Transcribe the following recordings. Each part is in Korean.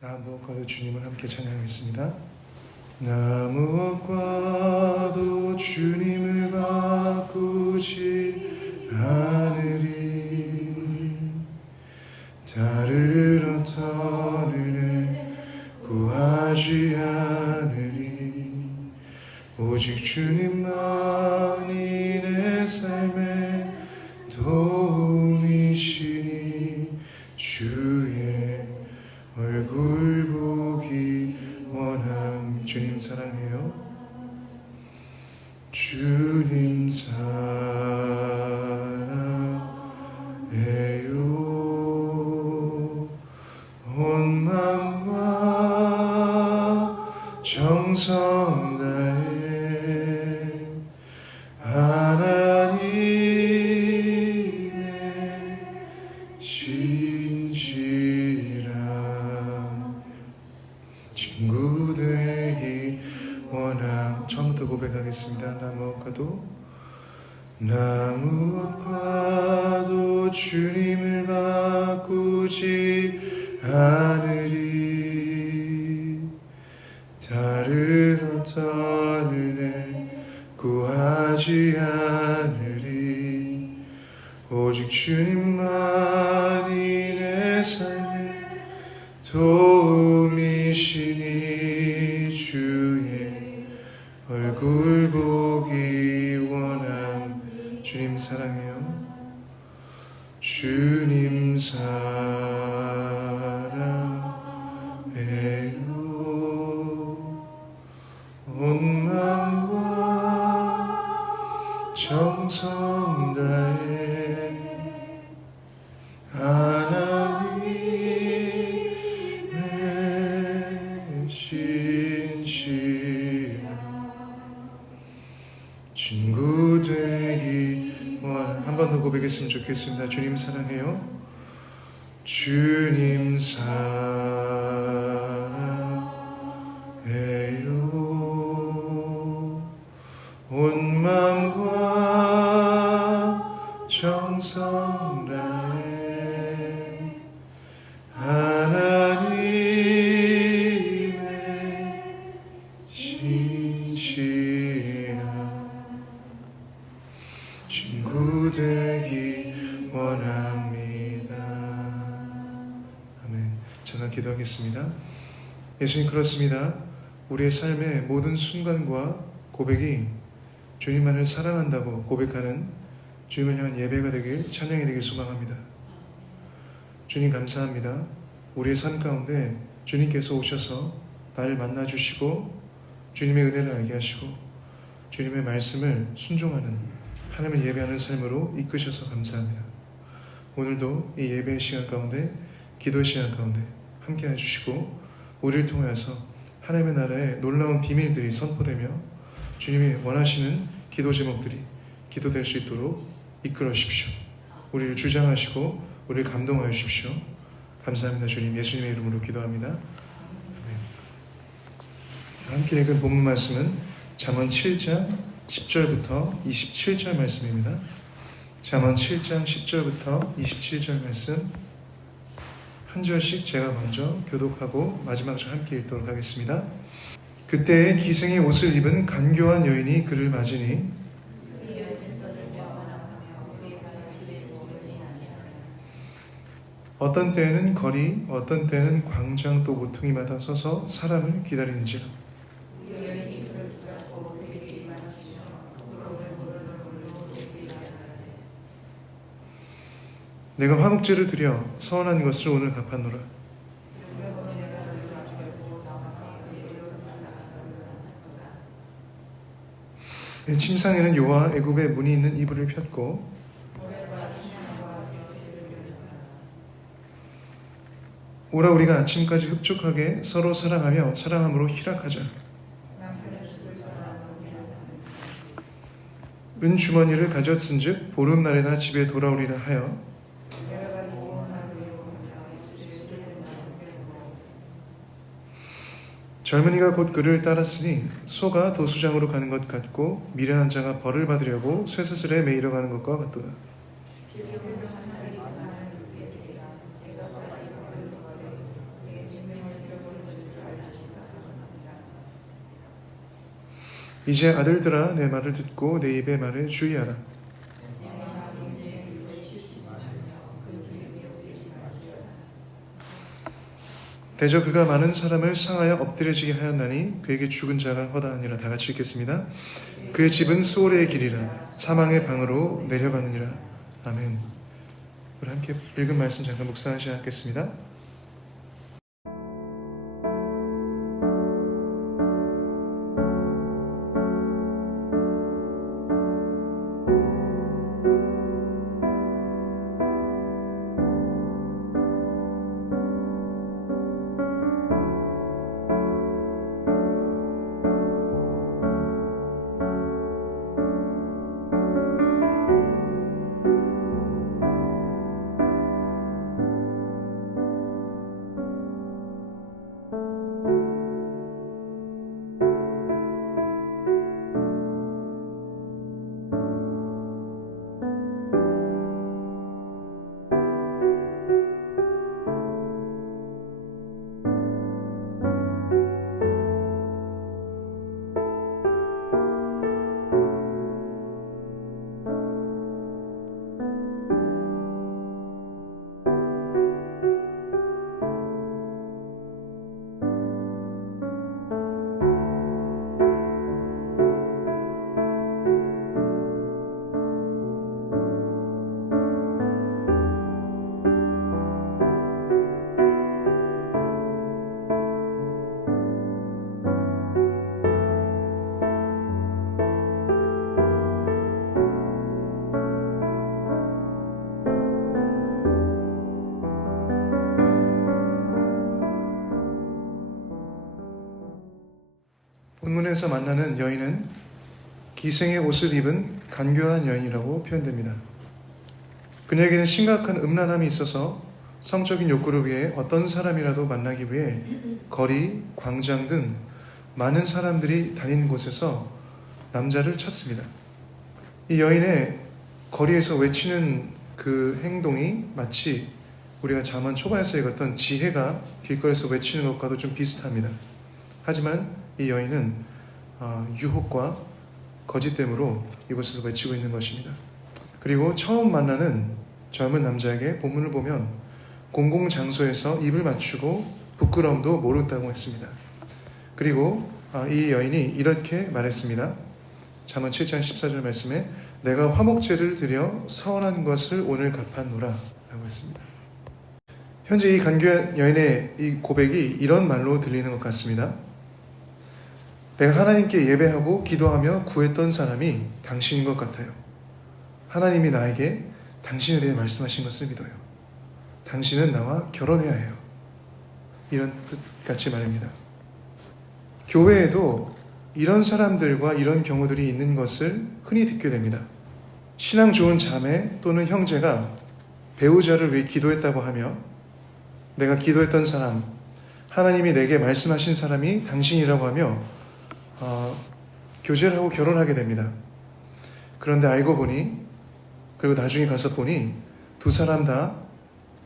나 무엇과도 주님을 함께 찬양하겠습니다. 나 무엇과도 주님을 바꾸지 않으리. 다른 어떤 은혜 구하지 않으리. 오직 주님만이 내 삶의 도움이시니 주의 얼굴 보기 원함. 주님 사랑해요. 주님 사랑해요. 온 마음과 정성 다해 하나님의 진실한 친구 되기 원함. 처음부터 고백하겠습니다. 나 무엇과도 주님을 바꾸지 않으리. 다른 어떤 은혜 구하지 않으리. 오직 주님만이 내 삶의 도움이시니 주의 얼굴 보기 원함. 주님 사랑해요. 주님 사랑해요. 온 마음과 정성 다해 하나님의 진실한 친구 되기 원함. 한 번 더 고백했으면 좋겠습니다. 주님 사랑해요. 주님 사랑해요. 온 마음과 정성 다해 하나님의 진실한 친구 되기 원합니다. 아멘. 잠깐 기도하겠습니다. 예수님, 그렇습니다. 우리의 삶의 모든 순간과 고백이 주님만을 사랑한다고 고백하는 주님을 향한 예배가 되길, 찬양이 되길 소망합니다. 주님 감사합니다. 우리의 삶 가운데 주님께서 오셔서 나를 만나주시고 주님의 은혜를 알게 하시고 주님의 말씀을 순종하는, 하나님을 예배하는 삶으로 이끄셔서 감사합니다. 오늘도 이 예배의 시간 가운데, 기도의 시간 가운데 함께 해주시고 우리를 통하여서 하나님의 나라의 놀라운 비밀들이 선포되며 주님이 원하시는 기도 제목들이 기도될 수 있도록 이끌어 주십시오. 우리를 주장하시고 우리를 감동하여 주십시오. 감사합니다. 주님, 예수님의 이름으로 기도합니다. 아멘. 함께 읽은 본문 말씀은 잠언 7장 10절부터 27절 말씀입니다. 잠언 7장 10절부터 27절 말씀 한 절씩 제가 먼저 교독하고 마지막 절 함께 읽도록 하겠습니다. 그때에 기생의 옷을 입은 간교한 여인이 그를 맞으니 어떤 때에는 거리, 어떤 때에는 광장, 또 모퉁이마다 서서 사람을 기다리는지라. 내가 화목제를 드려 서원한 것을 오늘 갚았노라. 침상에는 요와 애굽의 문이 있는 이불을 폈고 오라 우리가 아침까지 흡족하게 서로 사랑하며 사랑함으로 희락하자. 은 주머니를 가졌은즉 보름날에나 집에 돌아오리라 하여 젊은이가 곧 그를 따랐으니 소가 도수장으로 가는 것 같고 미련한 자가 벌을 받으려고 쇠사슬에 매이러 가는 것과 같도다. 이제 아들들아 내 말을 듣고 내 입의 말에 주의하라. 대저 그가 많은 사람을 상하여 엎드려지게 하였나니 그에게 죽은 자가 허다하니라. 다 같이 읽겠습니다. 그의 집은 소울의 길이라 사망의 방으로 내려가느니라. 아멘. 우리 함께 읽은 말씀 잠깐 묵상하시 않겠습니다. 본문에서 만나는 여인은 기생의 옷을 입은 간교한 여인이라고 표현됩니다. 그녀에게는 심각한 음란함이 있어서 성적인 욕구를 위해 어떤 사람이라도 만나기 위해 거리, 광장 등 많은 사람들이 다니는 곳에서 남자를 찾습니다. 이 여인의 거리에서 외치는 그 행동이 마치 우리가 잠언 초반에서 읽었던 지혜가 길거리에서 외치는 것과도 좀 비슷합니다. 하지만 이 여인은 유혹과 거짓됨으로 이곳에서 외치고 있는 것입니다. 그리고 처음 만나는 젊은 남자에게 본문을 보면 공공장소에서 입을 맞추고 부끄러움도 모른다고 했습니다. 그리고 이 여인이 이렇게 말했습니다. 잠언 7장 14절 말씀에 내가 화목제를 드려 서원한 것을 오늘 갚았노라 라고 했습니다. 현재 이 간교한 여인의 이 고백이 이런 말로 들리는 것 같습니다. 내가 하나님께 예배하고 기도하며 구했던 사람이 당신인 것 같아요. 하나님이 나에게 당신에 대해 말씀하신 것을 믿어요. 당신은 나와 결혼해야 해요. 이런 뜻같이 말입니다. 교회에도 이런 사람들과 이런 경우들이 있는 것을 흔히 듣게 됩니다. 신앙 좋은 자매 또는 형제가 배우자를 위해 기도했다고 하며 내가 기도했던 사람, 하나님이 내게 말씀하신 사람이 당신이라고 하며 교제를 하고 결혼하게 됩니다. 그런데 알고 보니, 그리고 나중에 가서 보니 두 사람 다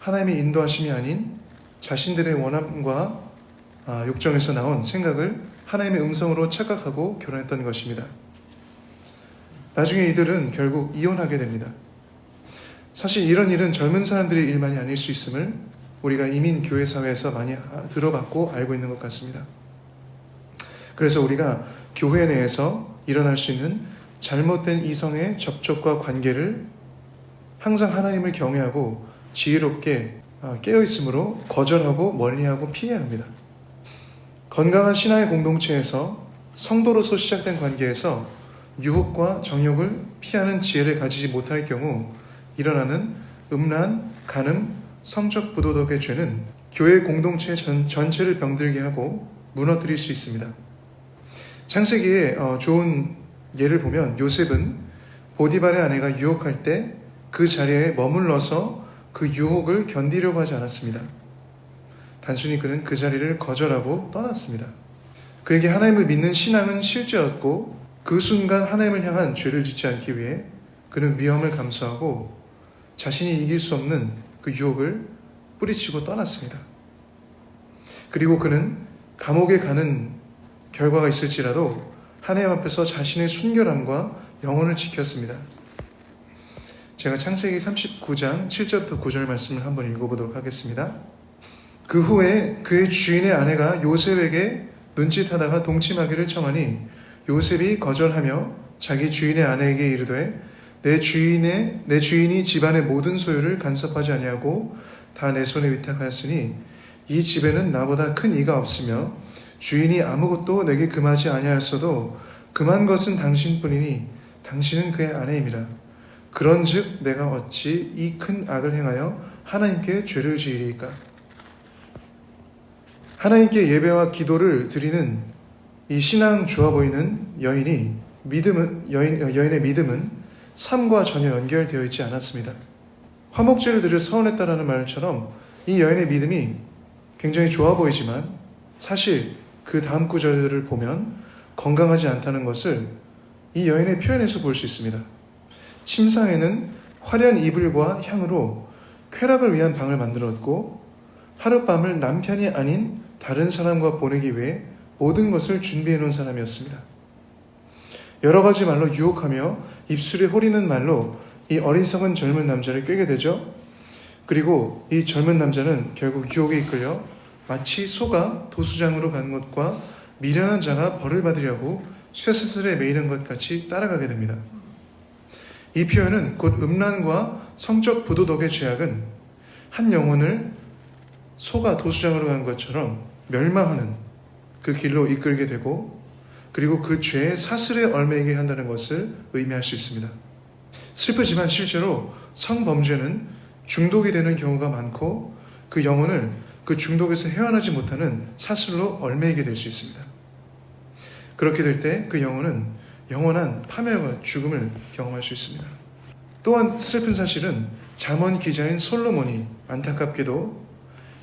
하나님의 인도하심이 아닌 자신들의 원함과 욕정에서 나온 생각을 하나님의 음성으로 착각하고 결혼했던 것입니다. 나중에 이들은 결국 이혼하게 됩니다. 사실 이런 일은 젊은 사람들의 일만이 아닐 수 있음을 우리가 이민 교회 사회에서 많이 들어봤고 알고 있는 것 같습니다. 그래서 우리가 교회 내에서 일어날 수 있는 잘못된 이성의 접촉과 관계를 항상 하나님을 경외하고 지혜롭게 깨어있으므로 거절하고 멀리하고 피해야 합니다. 건강한 신앙의 공동체에서 성도로서 시작된 관계에서 유혹과 정욕을 피하는 지혜를 가지지 못할 경우 일어나는 음란, 간음, 성적 부도덕의 죄는 교회 공동체 전체를 병들게 하고 무너뜨릴 수 있습니다. 창세기에 좋은 예를 보면 요셉은 보디발의 아내가 유혹할 때 그 자리에 머물러서 그 유혹을 견디려고 하지 않았습니다. 단순히 그는 그 자리를 거절하고 떠났습니다. 그에게 하나님을 믿는 신앙은 실제였고 그 순간 하나님을 향한 죄를 짓지 않기 위해 그는 위험을 감수하고 자신이 이길 수 없는 그 유혹을 뿌리치고 떠났습니다. 그리고 그는 감옥에 가는 결과가 있을지라도 하나님 앞에서 자신의 순결함과 영혼을 지켰습니다. 제가 창세기 39장 7절부터 9절 말씀을 한번 읽어보도록 하겠습니다. 그 후에 그의 주인의 아내가 요셉에게 눈짓하다가 동침하기를 청하니 요셉이 거절하며 자기 주인의 아내에게 이르되 내 주인이 집안의 모든 소유를 간섭하지 아니하고 다 내 손에 위탁하였으니 이 집에는 나보다 큰 이가 없으며 주인이 아무것도 내게 금하지 아니하였어도 금한 것은 당신뿐이니 당신은 그의 아내임이라. 그런즉 내가 어찌 이 큰 악을 행하여 하나님께 죄를 지으리이까. 하나님께 예배와 기도를 드리는 이 신앙 좋아 보이는 여인의 믿음은 삶과 전혀 연결되어 있지 않았습니다. 화목제를 드려 서운했다라는 말처럼 이 여인의 믿음이 굉장히 좋아 보이지만 사실 그 다음 구절을 보면 건강하지 않다는 것을 이 여인의 표현에서 볼 수 있습니다. 침상에는 화려한 이불과 향으로 쾌락을 위한 방을 만들었고 하룻밤을 남편이 아닌 다른 사람과 보내기 위해 모든 것을 준비해 놓은 사람이었습니다. 여러 가지 말로 유혹하며 입술에 호리는 말로 이 어리석은 젊은 남자를 꿰게 되죠. 그리고 이 젊은 남자는 결국 유혹에 이끌려 마치 소가 도수장으로 간 것과 미련한 자가 벌을 받으려고 쇠사슬에 매이는 것 같이 따라가게 됩니다. 이 표현은 곧 음란과 성적 부도덕의 죄악은 한 영혼을 소가 도수장으로 간 것처럼 멸망하는 그 길로 이끌게 되고 그리고 그 죄의 사슬에 얽매이게 한다는 것을 의미할 수 있습니다. 슬프지만 실제로 성범죄는 중독이 되는 경우가 많고 그 영혼을 그 중독에서 헤어나지 못하는 사슬로 얽매이게 될 수 있습니다. 그렇게 될 때 그 영혼은 영원한 파멸과 죽음을 경험할 수 있습니다. 또한 슬픈 사실은 잠언 기자인 솔로몬이 안타깝게도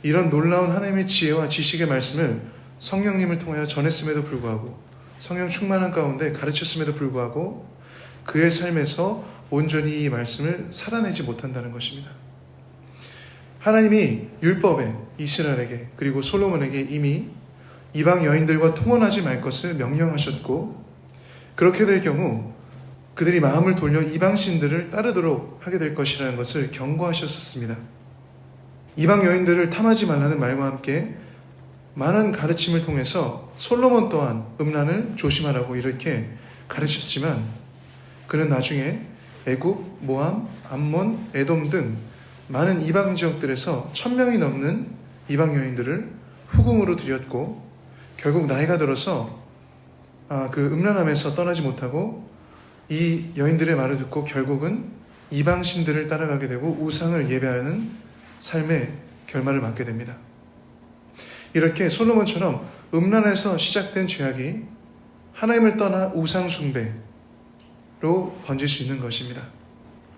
이런 놀라운 하나님의 지혜와 지식의 말씀을 성령님을 통하여 전했음에도 불구하고 성령 충만한 가운데 가르쳤음에도 불구하고 그의 삶에서 온전히 이 말씀을 살아내지 못한다는 것입니다. 하나님이 율법에 이스라엘에게 그리고 솔로몬에게 이미 이방 여인들과 통혼하지 말 것을 명령하셨고 그렇게 될 경우 그들이 마음을 돌려 이방신들을 따르도록 하게 될 것이라는 것을 경고하셨습니다. 이방 여인들을 탐하지 말라는 말과 함께 많은 가르침을 통해서 솔로몬 또한 음란을 조심하라고 이렇게 가르쳤지만 그는 나중에 애굽, 모함, 암몬, 에돔 등 많은 이방 지역들에서 1000명이 넘는 이방 여인들을 후궁으로 들였고 결국 나이가 들어서 그 음란함에서 떠나지 못하고 이 여인들의 말을 듣고 결국은 이방 신들을 따라가게 되고 우상을 예배하는 삶의 결말을 맞게 됩니다. 이렇게 솔로몬처럼 음란에서 시작된 죄악이 하나님을 떠나 우상 숭배로 번질 수 있는 것입니다.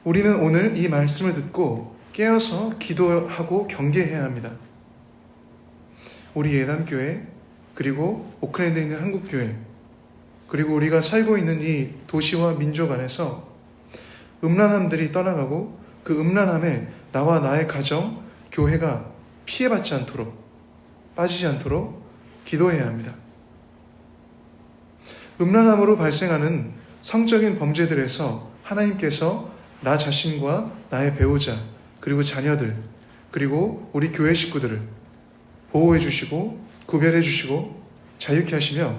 우리는 오늘 이 말씀을 듣고 깨어서 기도하고 경계해야 합니다. 우리 예담교회 그리고 오클랜드에 있는 한국교회 그리고 우리가 살고 있는 이 도시와 민족 안에서 음란함들이 떠나가고 그 음란함에 나와 나의 가정, 교회가 피해받지 않도록 빠지지 않도록 기도해야 합니다. 음란함으로 발생하는 성적인 범죄들에서 하나님께서 나 자신과 나의 배우자 그리고 자녀들 그리고 우리 교회 식구들을 보호해 주시고 구별해 주시고 자유케 하시며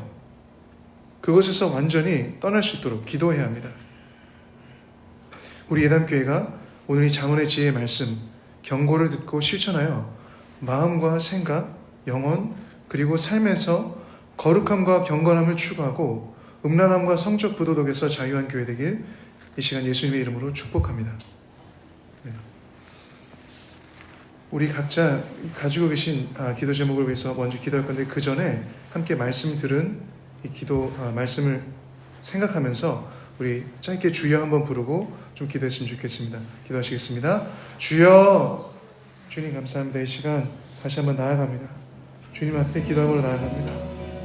그것에서 완전히 떠날 수 있도록 기도해야 합니다. 우리 예담교회가 오늘 이 잠언의 지혜의 말씀 경고를 듣고 실천하여 마음과 생각, 영혼 그리고 삶에서 거룩함과 경건함을 추구하고 음란함과 성적 부도덕에서 자유한 교회 되길 이 시간 예수님의 이름으로 축복합니다. 우리 각자 가지고 계신 기도 제목을 위해서 먼저 기도할 건데 그 전에 함께 말씀 들은 이 기도 말씀을 생각하면서 우리 짧게 주여 한번 부르고 좀 기도했으면 좋겠습니다. 기도하시겠습니다. 주여, 주님 감사합니다. 이 시간 다시 한번 나아갑니다. 주님 앞에 기도함으로 나아갑니다.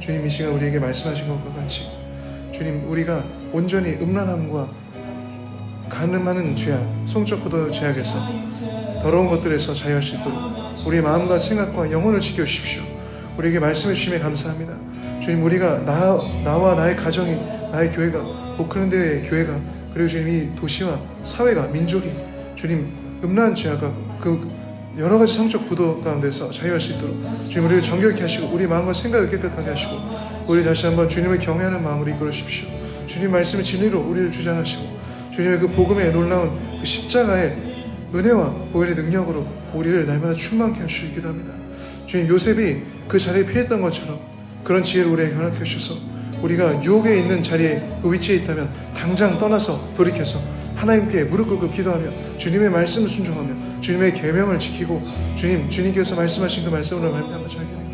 주님 이 시간 우리에게 말씀하신 것과 같이 주님 우리가 온전히 음란함과 간음하는 죄악, 성적 부도 죄악에서 더러운 것들에서 자유할 수 있도록 우리의 마음과 생각과 영혼을 지켜주십시오. 우리에게 말씀해 주심에 감사합니다. 주님, 우리가 나와 나의 가정이, 나의 교회가, 오클랜드의 교회가, 그리고 주님 이 도시와 사회가, 민족이 주님 음란한 죄악과 그 여러 가지 성적 부도 가운데서 자유할 수 있도록 주님 우리를 정결케 하시고 우리 마음과 생각을 깨끗하게 하시고 우리 다시 한번 주님을 경외하는 마음으로 이끌어 주십시오. 주님 말씀의 진리로 우리를 주장하시고 주님의 그 복음의 놀라운 그 십자가의 은혜와 보혈의 능력으로 우리를 날마다 충만케 하시기도 합니다. 주님, 요셉이 그 자리에 피했던 것처럼 그런 지혜를 우리에게 허락해 주셔서 우리가 유혹에 있는 자리에 그 위치에 있다면 당장 떠나서 돌이켜서 하나님께 무릎 꿇고 기도하며 주님의 말씀을 순종하며 주님의 계명을 지키고 주님께서 말씀하신 그 말씀으로 말미암아 잘